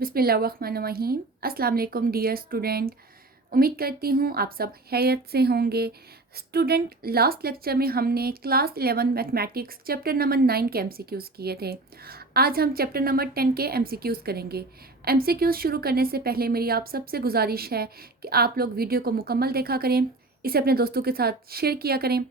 बिस्मिल्लाहिर्रहमानिर्रहीम। अस्सलाम वालेकुम डियर स्टूडेंट। उम्मीद करती हूँ आप सब खैरियत से होंगे। स्टूडेंट, लास्ट लेक्चर में हमने क्लास 11 मैथमेटिक्स चैप्टर नंबर 9 के एमसीक्यूज़ किए थे। आज हम चैप्टर नंबर 10 के एमसीक्यूज़ करेंगे। एमसीक्यूज़ शुरू करने से पहले मेरी आप सबसे गुजारिश है कि आप लोग वीडियो को मुकम्मल देखा करें, इसे अपने दोस्तों के साथ शेयर किया करें,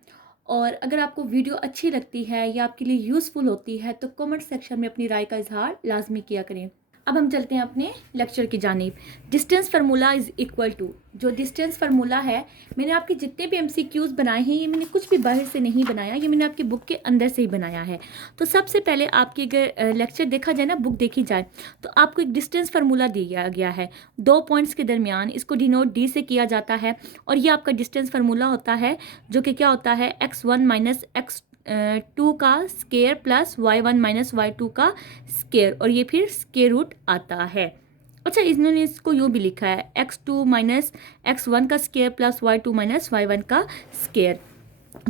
और अगर आपको वीडियो अच्छी लगती है या आपके लिए यूज़फुल होती है तो कमेंट सेक्शन में अपनी राय का इजहार लाजमी किया करें। अब हम चलते हैं अपने लेक्चर की जानिब। Distance formula is equal to, जो डिस्टेंस फार्मूला है, मैंने आपके जितने भी एमसीक्यूज़ बनाए हैं ये मैंने कुछ भी बाहर से नहीं बनाया, ये मैंने आपकी बुक के अंदर से ही बनाया है। तो सबसे पहले आपकी अगर लेक्चर देखा जाए ना, बुक देखी जाए, तो आपको एक डिस्टेंस फार्मूला दिया गया है। दो पॉइंट्स के दरमियान, इसको डिनोट डी से किया जाता है, और ये आपका डिस्टेंस फार्मूला होता है, जो कि क्या होता है, x1 माइनस x2 का square plus y1 minus y2 का स्केयर, और ये फिर स्केयर रूट आता है। अच्छा, इन्होंने इसको यूँ भी लिखा है x2 माइनस x1 का square plus y2 minus y1 का स्केयर।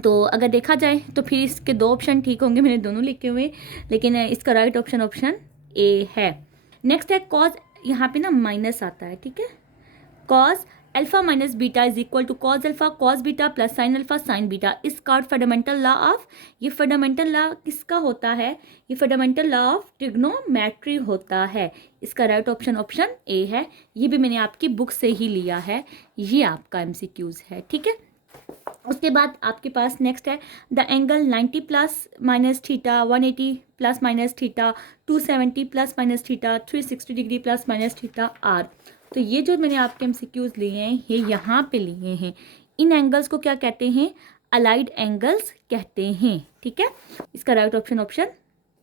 तो अगर देखा जाए तो फिर इसके दो ऑप्शन ठीक होंगे, मैंने दोनों लिखे हुए, लेकिन इसका राइट ऑप्शन ए है। नेक्स्ट है कॉज, यहाँ पे ना माइनस आता है, ठीक है। Cos alpha minus beta is equal to cos alpha cos beta plus sine alpha sine beta is called fundamental law of, ये फंडामेंटल लॉ किसका होता है, ये फंडामेंटल लॉ ऑफ ट्रिग्नोमेट्री होता है। इसका राइट ऑप्शन ए है। ये भी मैंने आपकी बुक से ही लिया है, ये आपका एमसीक्यूज है, ठीक है। उसके बाद आपके पास नेक्स्ट है the angle 90 plus minus theta, 180 plus minus theta, 270 plus minus theta, 360 degree plus minus theta are. तो ये जो मैंने आपके एमसीक्यूज लिए हैं ये यहाँ पे लिए हैं। इन एंगल्स को क्या कहते हैं, अलाइड एंगल्स कहते हैं, ठीक है। इसका राइट ऑप्शन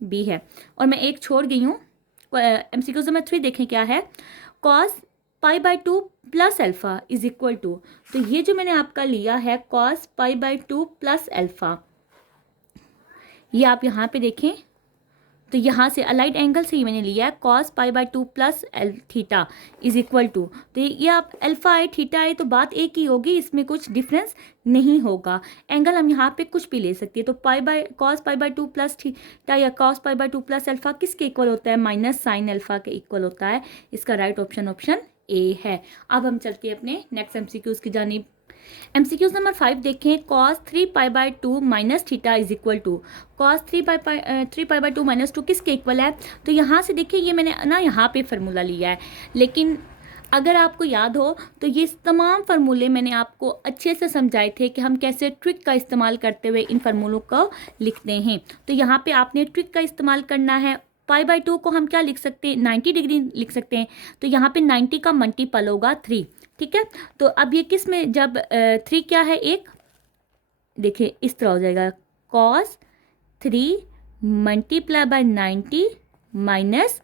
बी है। और मैं एक छोड़ गई हूँ, एमसीक्यूज नंबर 3 देखें क्या है, cos pi by 2 plus alpha is equal to, तो ये जो मैंने आपका लिया है cos pi by 2 plus alpha, ये आप यहाँ पे देखें, तो यहाँ से अलाइड एंगल से ही मैंने लिया है cos pi by 2 plus theta is equal to, तो ये आप अल्फा आए थीटा आए तो बात एक ही होगी, इसमें कुछ डिफरेंस नहीं होगा। एंगल हम यहाँ पे कुछ भी ले सकते हैं, तो pi by cos pi by 2 plus theta या cos pi by 2 plus alpha किसके इक्वल होता है, माइनस साइन अल्फा के इक्वल होता है। इसका राइट ऑप्शन ए है। अब हम चलते हैं अपने नेक्स्ट एमसीक्यूज की जानिब। एमसीक्यूज नंबर 5 देखें, cos 3 pi by 2 minus theta is equal to, cos 3 pi by 2 minus 2 किसके इक्वल है, तो यहाँ से देखिए ये मैंने ना यहाँ पे फार्मूला लिया है, लेकिन अगर आपको याद हो तो ये तमाम फार्मूले मैंने आपको अच्छे से समझाए थे कि हम कैसे ट्रिक का इस्तेमाल करते हुए इन फार्मूलों को लिखते हैं। तो यहाँ पे आपने ट्रिक का इस्तेमाल करना है। पाई बाई 2 को हम क्या लिख सकते हैं, 90 डिग्री लिख सकते हैं, तो यहाँ पे 90 का मल्टीपल होगा 3, ठीक है। तो अब ये किस में, जब 3 क्या है, एक देखिए इस तरह हो जाएगा, cos 3 multiply by 90 minus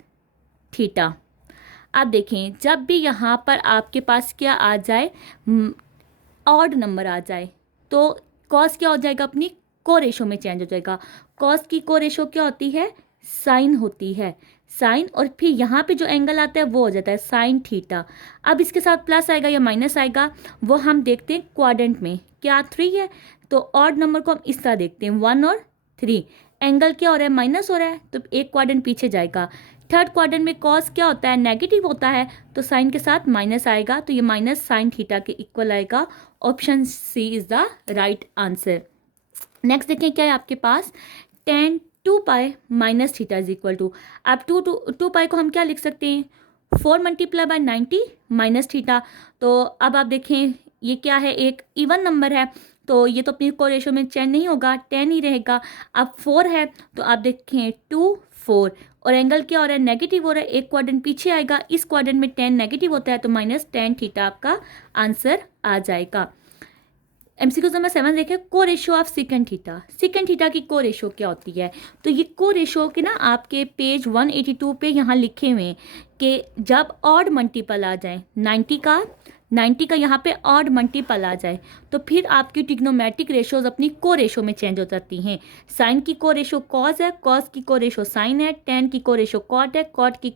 theta. अब देखें जब भी यहाँ पर आपके पास क्या आ जाए, ऑड नंबर आ जाए, तो कॉस क्या हो जाएगा, अपनी को रेशो में चेंज हो जाएगा। कॉस की को रेशो क्या होती है, साइन होती है, साइन, और फिर यहाँ पे जो एंगल आता है वो हो जाता है साइन थीटा। अब इसके साथ प्लस आएगा या माइनस आएगा वो हम देखते हैं क्वाड्रेंट में, क्या 3 है, तो ऑड नंबर को हम इस तरह देखते हैं 1 और 3, एंगल क्या हो रहा है, माइनस हो रहा है, तो एक क्वाड्रेंट पीछे जाएगा। थर्ड क्वाड्रेंट में कॉस क्या होता है, नेगेटिव होता है, तो साइन के साथ माइनस आएगा, तो ये माइनस साइन थीटा के इक्वल आएगा। Option C is the right answer. Next देखें क्या है आपके पास, tan 2 pi minus theta is equal to, अब टू पाई को हम क्या लिख सकते हैं, 4 मल्टीप्लाई बाय 90 माइनस थीटा। तो अब आप देखें ये क्या है, एक इवन नंबर है, तो ये तो अपनी को रेशो में चेंज नहीं होगा, 10 ही रहेगा। अब 4 है तो आप देखें 2 4, और एंगल क्या हो रहा है, नेगेटिव हो रहा है, एक क्वाड्रेंट पीछे आएगा, इस क्वाड्रेंट में 10 नेगेटिव होता है, तो माइनस 10 थीटा आपका आंसर आ जाएगा। एमसीक्यूज नंबर 7 देखें, को ratio of second theta, second theta की को रेशो क्या होती है, तो ये को रेशो के ना आपके पेज 182 पे यहाँ लिखे हुए हैं कि जब ऑड मल्टीपल आ जाए 90 का यहाँ पे ऑड मल्टीपल आ जाए, तो फिर आपकी ट्रिग्नोमेट्रिक रेशोज अपनी को रेशो में चेंज हो जाती हैं। साइन की को रेशो कॉस है, कॉस की को रेशो साइन है, टेन की को रेशो कॉट है, कॉट की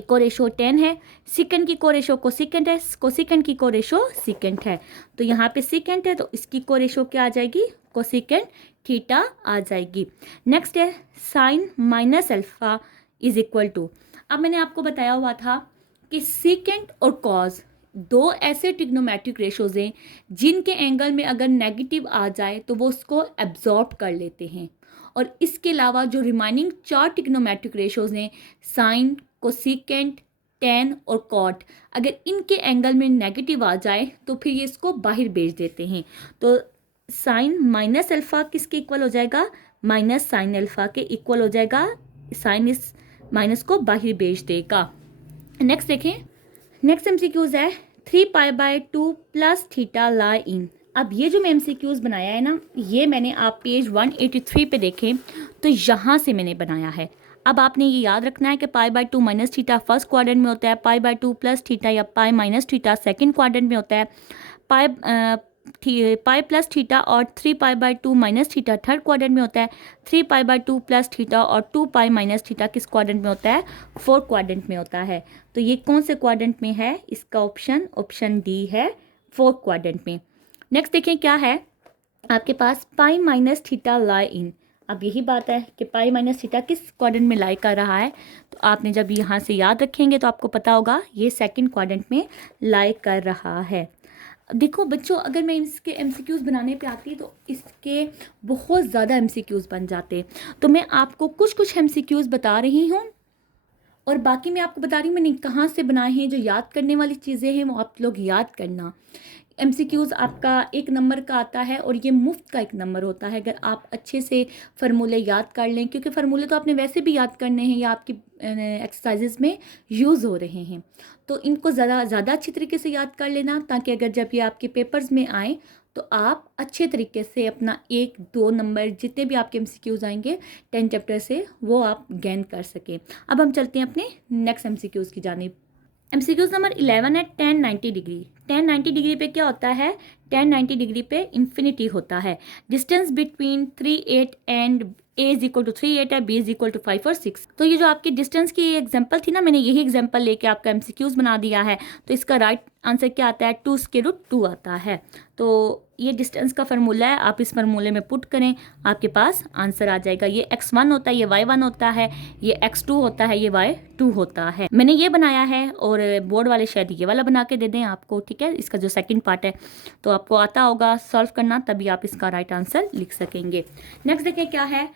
को रेशो 10 है, सिकेंड की को रेशो कोसिकेंट है, कोसिकेंट की को रेशो सिकेंट है, तो यहाँ पे सिकेंट है तो इसकी को रेशो क्या आ जाएगी, कोसिकेंट थीटा आ जाएगी। नेक्स्ट है sine minus alpha is equal to, अब मैंने आपको बताया हुआ था कि सीकेंट और कॉज दो ऐसे ट्रिग्नोमेट्रिक रेशोज हैं जिनके एंगल में अगर नेगेटिव आ जाए तो वो उसको एब्जॉर्ब कर लेते हैं। और इसके अलावा जो रिमाइनिंग 4 ट्रिग्नोमेट्रिक रेशोज हैं, साइन, कोसिकेंट, टेन और कॉट, अगर इनके एंगल में नेगेटिव आ जाए तो फिर ये इसको बाहर भेज देते हैं। तो साइन माइनस अल्फ़ा किसके इक्वल हो जाएगा, माइनस साइन अल्फ़ा के इक्वल हो जाएगा। साइन इस माइनस को बाहर भेज देगा। नेक्स्ट देखें, नेक्स्ट एमसीक्यूज है 3π/2 प्लस थीटा लाई इन। अब ये जो मैं एमसीक्यूज बनाया है ना, ये मैंने आप पेज 183 पे देखें तो यहाँ से मैंने बनाया है। अब आपने ये याद रखना है कि π/2 माइनस थीटा फर्स्ट क्वाड्रेंट में होता है, π/2 प्लस थीटा या पाई माइनस थीटा सेकेंड क्वाड्रेंट में होता है, पाई प्लस थीटा और 3π/2 माइनस थीटा थर्ड क्वाड्रेंट में होता है, 3π/2 प्लस थीटा और 2π माइनस थीटा किस क्वाड्रेंट में होता है, फोर्थ क्वाड्रेंट में होता है। तो ये कौन से क्वाड्रेंट में है, इसका ऑप्शन डी है, फोर्थ क्वाड्रेंट में। नेक्स्ट देखें क्या है आपके पास, पाई माइनस थीटा लाई इन। अब यही बात है कि पाई माइनस थीटा किस क्वाड्रेंट में लाई कर रहा है, तो आपने जब यहाँ से याद रखेंगे तो आपको पता होगा ये सेकंड क्वाड्रेंट में लाई कर रहा है। देखो बच्चों, अगर मैं इसके एमसीक्यूज़ बनाने पे आती तो इसके बहुत ज़्यादा एमसीक्यूज़ बन जाते। तो मैं आपको कुछ एमसीक्यूज़ बता रही हूँ और बाकी मैं आपको बता रही हूँ मैंने कहाँ से बनाए हैं। जो याद करने वाली चीज़ें हैं वो आप लोग याद करना। एमसीक्यूज़ आपका 1 नंबर का आता है और ये मुफ्त का 1 नंबर होता है अगर आप अच्छे से फार्मूले याद कर लें, क्योंकि फार्मूले तो आपने वैसे भी याद करने हैं या आपकी एक्सरसाइजेज में यूज़ हो रहे हैं। तो इनको ज़्यादा अच्छी तरीके से याद कर लेना, ताकि अगर जब ये आपके पेपर्स में आए तो आप अच्छे तरीके से अपना 1-2 नंबर जितने भी आपके एमसीक्यूज़ आएंगे 10 चैप्टर से वो आप गेन कर सकें। अब हम चलते हैं अपने नेक्स्ट एमसीक्यूज़ की जानिब। एमसीक्यूज़ नंबर 11 है tan 90 डिग्री। tan 90 डिग्री पे क्या होता है, tan 90 डिग्री पे इन्फिनिटी होता है। Distance between 3, 8 and a is equal to 3, 8 है, b इज इक्वल टू 5 और 6। तो ये जो आपकी डिस्टेंस की एग्जांपल थी ना, मैंने यही एग्जांपल लेके आपका एमसीक्यूज़ बना दिया है। तो इसका राइट आंसर क्या आता है, 2√2 आता है। तो ये डिस्टेंस का फार्मूला है, आप इस फार्मूले में पुट करें आपके पास आंसर आ जाएगा। ये x1 होता है, ये y1 होता है, ये x2 होता है, ये y2 होता है। मैंने ये बनाया है और बोर्ड वाले शायद ये वाला बना के दे दें आपको, ठीक है। इसका जो सेकंड पार्ट है तो आपको आता होगा सॉल्व करना, तभी आप इसका राइट आंसर लिख सकेंगे। नेक्स्ट देखें क्या है,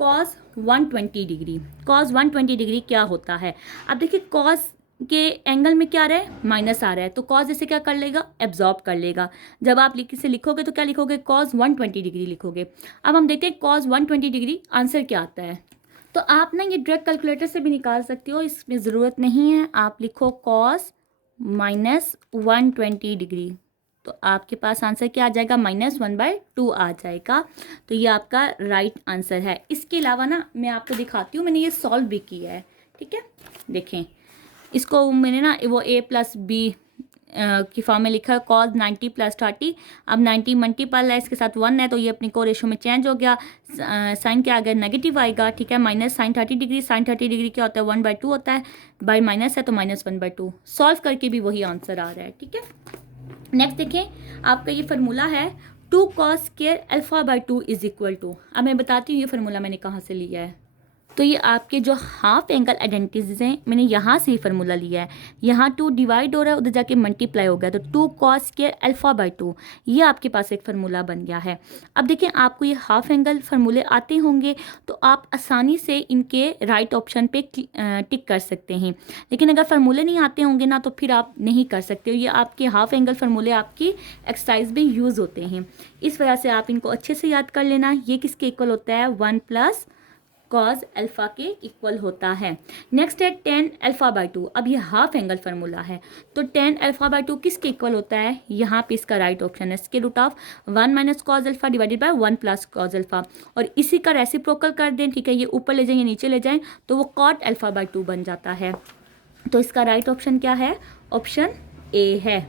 cos 120 डिग्री। cos 120 डिग्री क्या होता है, अब देखिए cos के एंगल में क्या आ रहा है, माइनस आ रहा है, तो cos जैसे क्या कर लेगा, एब्जॉर्ब कर लेगा। जब आप से लिखोगे तो क्या लिखोगे, cos 120 डिग्री लिखोगे। अब हम देखते हैं cos 120 डिग्री आंसर क्या आता है। तो आप ना ये डायरेक्ट कैलकुलेटर से भी निकाल सकते हो, इसमें ज़रूरत नहीं है। आप लिखो cos माइनस 120 डिग्री, तो आपके पास आंसर क्या आ जाएगा, -1/2 आ जाएगा। तो ये आपका राइट आंसर है। इसके अलावा ना मैं आपको दिखाती हूँ, मैंने ये सॉल्व भी किया है, ठीक है। देखें इसको मैंने ना वो a+b की फॉर्म में लिखा है, cos 90 + 30। अब 90 मल्टीपल है, इसके साथ 1 है, तो ये अपनी को रेशो में चेंज हो गया। साइन क्या आ गया, नेगेटिव आएगा, ठीक है। Minus sine 30 degree, sine 30 degree क्या होता है, 1/2 होता है, बाई माइनस है तो -1/2। सॉल्व करके भी वही आंसर आ रहा है, ठीक है। नेक्स्ट देखें आपका ये फार्मूला है 2 cos square α/2 is equal to. अब मैं बताती हूँ ये फार्मूला मैंने कहाँ से लिया है। तो ये आपके जो हाफ एंगल आइडेंटिटीज हैं, मैंने यहाँ से ही फार्मूला लिया है। यहाँ 2 डिवाइड हो रहा है, उधर जाके मल्टीप्लाई हो गया, तो 2 cos स्क्वायर α/2 ये आपके पास एक फार्मूला बन गया है। अब देखें आपको ये हाफ एंगल फार्मूले आते होंगे तो आप आसानी से इनके राइट ऑप्शन पे टिक कर सकते हैं, लेकिन अगर फार्मूले नहीं आते होंगे ना तो फिर आप नहीं कर सकते हो। ये आपके हाफ एंगल फार्मूले आपकी एक्सरसाइज में यूज़ होते हैं, इस वजह से आप इनको अच्छे से याद कर लेना। ये किसके इक्वल होता है, 1 + cos अल्फ़ा के इक्वल होता है। नेक्स्ट है tan α/2। अब ये हाफ एंगल फार्मूला है, तो tan α/2 किसके इक्वल होता है, यहाँ पे इसका राइट ऑप्शन है √1 - cos alpha divided by 1 + cos alpha. और इसी का रेसिप्रोकल कर दें, ठीक है, ये ऊपर ले जाएं या नीचे ले जाएं तो वो cot α/2 बन जाता है। तो इसका राइट ऑप्शन क्या है, ऑप्शन ए है।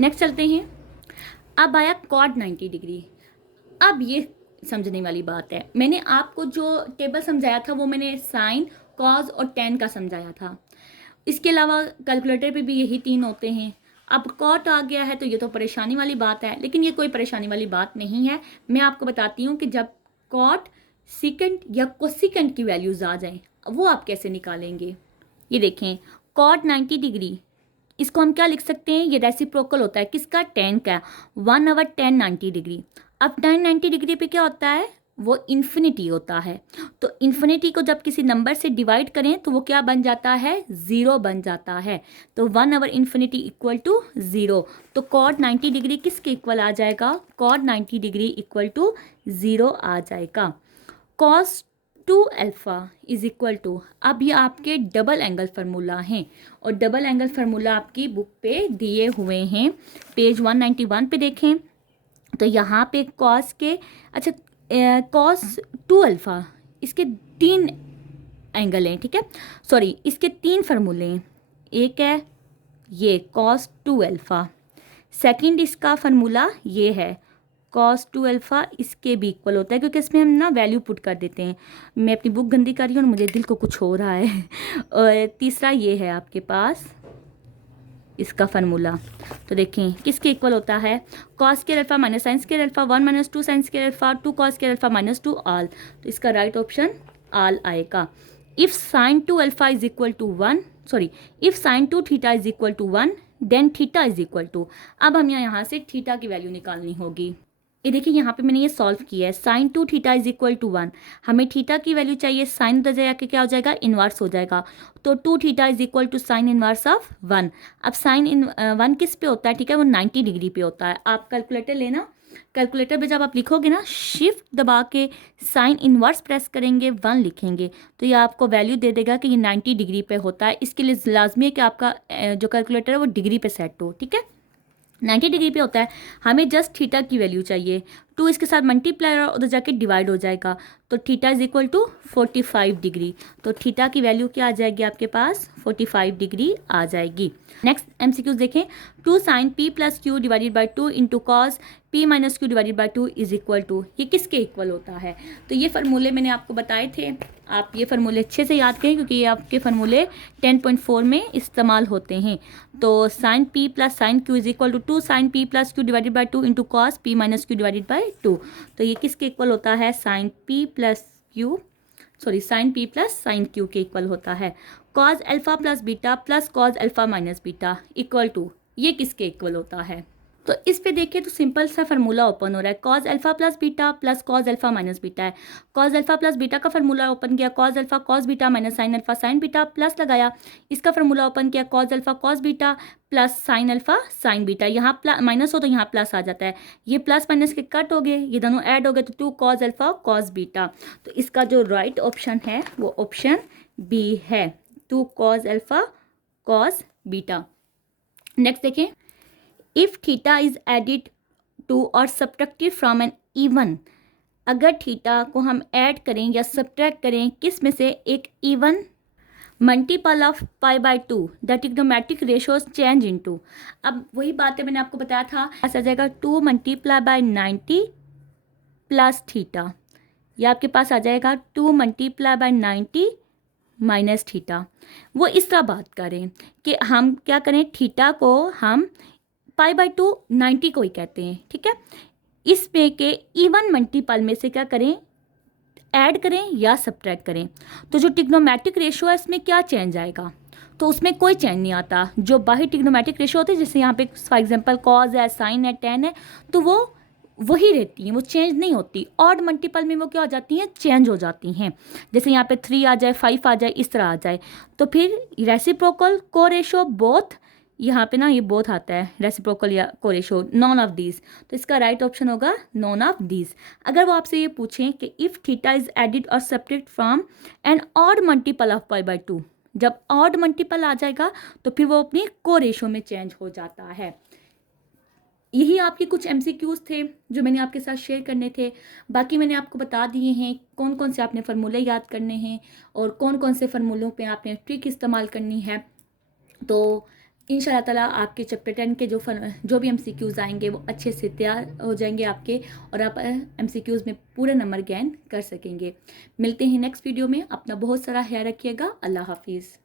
नेक्स्ट चलते हैं, अब आया cot 90 डिग्री। अब ये समझने वाली बात है, मैंने आपको जो टेबल समझाया था वो मैंने साइन, कॉज और टेन का समझाया था। इसके अलावा कैलकुलेटर पे भी यही 3 होते हैं। अब कॉट आ गया है तो ये तो परेशानी वाली बात है, लेकिन ये कोई परेशानी वाली बात नहीं है। मैं आपको बताती हूँ कि जब कॉट, सीकेंट या कोसिकेंट की वैल्यूज़ आ जाएं वो आप कैसे निकालेंगे? ये देखें, कॉट 90 डिग्री, इसको हम क्या लिख सकते हैं? ये रेसिप्रोकल होता है किसका? tan का। 1/10 90 डिग्री। अब tan 90 डिग्री पे क्या होता है? वो इन्फिनिटी होता है। तो इन्फिनिटी को जब किसी नंबर से डिवाइड करें तो वो क्या बन जाता है? 0 बन जाता है। तो 1/infinity इक्वल टू 0। तो cot 90 डिग्री किसके इक्वल आ जाएगा? cot 90 डिग्री इक्वल टू 0 आ जाएगा। cos 2 alpha is equal to, अब ये आपके डबल एंगल फार्मूला हैं और डबल एंगल फार्मूला आपकी बुक पे दिए हुए हैं, पेज 191 पे देखें। तो यहाँ पे कॉस के, अच्छा, कॉस 2 अल्फ़ा, इसके 3 एंगल हैं, ठीक है, सॉरी, इसके 3 फार्मूले हैं। एक है ये कॉस 2 अल्फ़ा, सेकंड इसका फार्मूला ये है कॉस 2 अल्फ़ा, इसके भी इक्वल होता है क्योंकि इसमें हम ना वैल्यू पुट कर देते हैं। मैं अपनी बुक गंदी कर रही हूँ और मुझे दिल को कुछ हो रहा है। और तीसरा ये है आपके पास इसका फार्मूला। तो देखें किसके इक्वल होता है? कॉस के अल्फ़ा माइनस साइंस के अल्फ़ा, 1 माइनस 2 साइंस के अल्फ़ा, 2 कॉस के अल्फ़ा माइनस 2 आल। तो इसका राइट ऑप्शन आल आएगा। If sine 2 alpha is equal to 1, sorry, if sine 2 theta is equal to 1 then theta is equal to, अब हम यहाँ से थीटा की वैल्यू निकालनी होगी। ये देखिए यहाँ पे मैंने ये सॉल्व किया है, sine 2 theta is equal to 1, हमें थीटा की वैल्यू चाहिए, साइन उधर जाके क्या हो जाएगा? इन्वर्स हो जाएगा। तो 2 theta is equal to sine inverse of 1। अब साइन 1 किस पे होता है? ठीक है, वो 90 डिग्री पे होता है। आप कैलकुलेटर लेना, कैलकुलेटर पे जब आप लिखोगे ना, शिफ्ट दबा के साइन इन्वर्स प्रेस करेंगे, 1 लिखेंगे तो ये आपको वैल्यू दे देगा कि ये 90 डिग्री पे होता है। इसके लिए लाजमी है कि आपका जो कैलकुलेटर है वो डिग्री पे सेट हो, ठीक है। 90 डिग्री पे होता है, हमें जस्ट थीटा की वैल्यू चाहिए। 2 इसके साथ मल्टीप्लाई और उधर जाके डिवाइड हो जाएगा, तो theta is equal to 45 degree. तो थीटा की वैल्यू क्या आ जाएगी आपके पास? 45 डिग्री आ जाएगी। नेक्स्ट एमसीक्यूज देखें, 2 sine P plus Q divided by 2 into cos P minus Q divided by 2 is equal to, ये किसके इक्वल होता है? तो ये फार्मूले मैंने आपको बताए थे, आप ये फार्मूले अच्छे से याद करें क्योंकि ये आपके फार्मूले 10.4 में इस्तेमाल होते हैं। तो sine P plus sine Q is equal to 2 sine P plus Q divided by 2 into cos P minus Q divided by 2। तो ये किसके इक्वल होता है? Sine P plus Q, sorry, sine P plus sine Q के equal होता है। Cos alpha plus beta plus cos alpha minus beta equal to, ये किसके इक्वल होता है? तो इस पे देखिए तो सिंपल सा फार्मूला ओपन हो रहा है, cos alpha plus beta plus cos alpha minus beta है। कॉज अल्फा प्लस बीटा का फार्मूला ओपन किया, cause alpha cos beta minus sine alpha sine beta, plus लगाया, इसका फार्मूला ओपन किया, cause alpha cos beta plus sine alpha sine beta. यहाँ minus हो तो यहाँ प्लस आ जाता है, ये प्लस माइनस के कट हो गए, ये दोनों ऐड हो गए, तो 2 कॉज अल्फा कॉज बीटा। तो इसका जो राइट ऑप्शन है वो ऑप्शन बी है, 2 cos alpha cos beta. Next देखें, if theta is added to और सब्ट्रैक्टेड फ्रॉम एन इवन, अगर थीटा को हम ऐड करें या सब्ट्रैक्ट करें किस में से? एक even multiple of pi by 2, the trigonometric ratios change into. अब वही बात है मैंने आपको बताया था, ऐसा आ जाएगा 2 मल्टीप्लाई बाई 90 प्लस थीटा, या आपके पास आ जाएगा 2 मल्टीप्लाई बाई 90 माइनस थीटा। वो इस तरह बात करें कि हम क्या करें, थीटा को हम पाई बाई 2 90 को ही कहते हैं, ठीक है। इसमें के इवन मल्टीपल में से क्या करें, ऐड करें या सब्ट्रैक्ट करें। तो जो ट्रिग्नोमेट्रिक रेशियो है इसमें क्या चेंज आएगा? तो उसमें कोई चेंज नहीं आता। जो बाहर ट्रिग्नोमेट्रिक रेशियो होते हैं, जैसे यहाँ पे फॉर एग्जांपल कॉज है, साइन है, टेन है, तो वो वही रहती हैं, वो चेंज नहीं होती। ऑड मल्टीपल में वो क्या हो जाती हैं? चेंज हो जाती हैं। जैसे यहाँ पे 3 आ जाए, 5 आ जाए, इस तरह आ जाए। तो फिर रेसिप्रोकल को रेशियो बोथ, यहाँ पे ना ये बोथ आता है, रेसिप्रोकल या को रेशियो, नॉन ऑफ दीज। तो इसका राइट ऑप्शन होगा नॉन ऑफ दीज। अगर वो आपसे ये पूछें कि इफ़ थीटा इज एडिड और subtract from an odd multiple of pi by 2, जब ऑड मल्टीपल आ जाएगा तो फिर वो अपनी को रेशियो में चेंज हो जाता है। यही आपके कुछ एमसीक्यूज थे जो मैंने आपके साथ शेयर करने थे। बाकी मैंने आपको बता दिए हैं कौन कौन से आपने फार्मूले याद करने हैं और कौन कौन से फार्मूलों पे आपने ट्रिक इस्तेमाल करनी है। तो इंशाल्लाह ताला आपके चैप्टर 10 के जो भी एमसीक्यूज आएंगे वो अच्छे से तैयार हो जाएंगे आपके, और आप एमसीक्यूज में पूरे नंबर गेन कर सकेंगे। मिलते हैं नेक्स्ट वीडियो में। अपना बहुत सारा ख्याल रखिएगा। अल्लाह हाफिज़।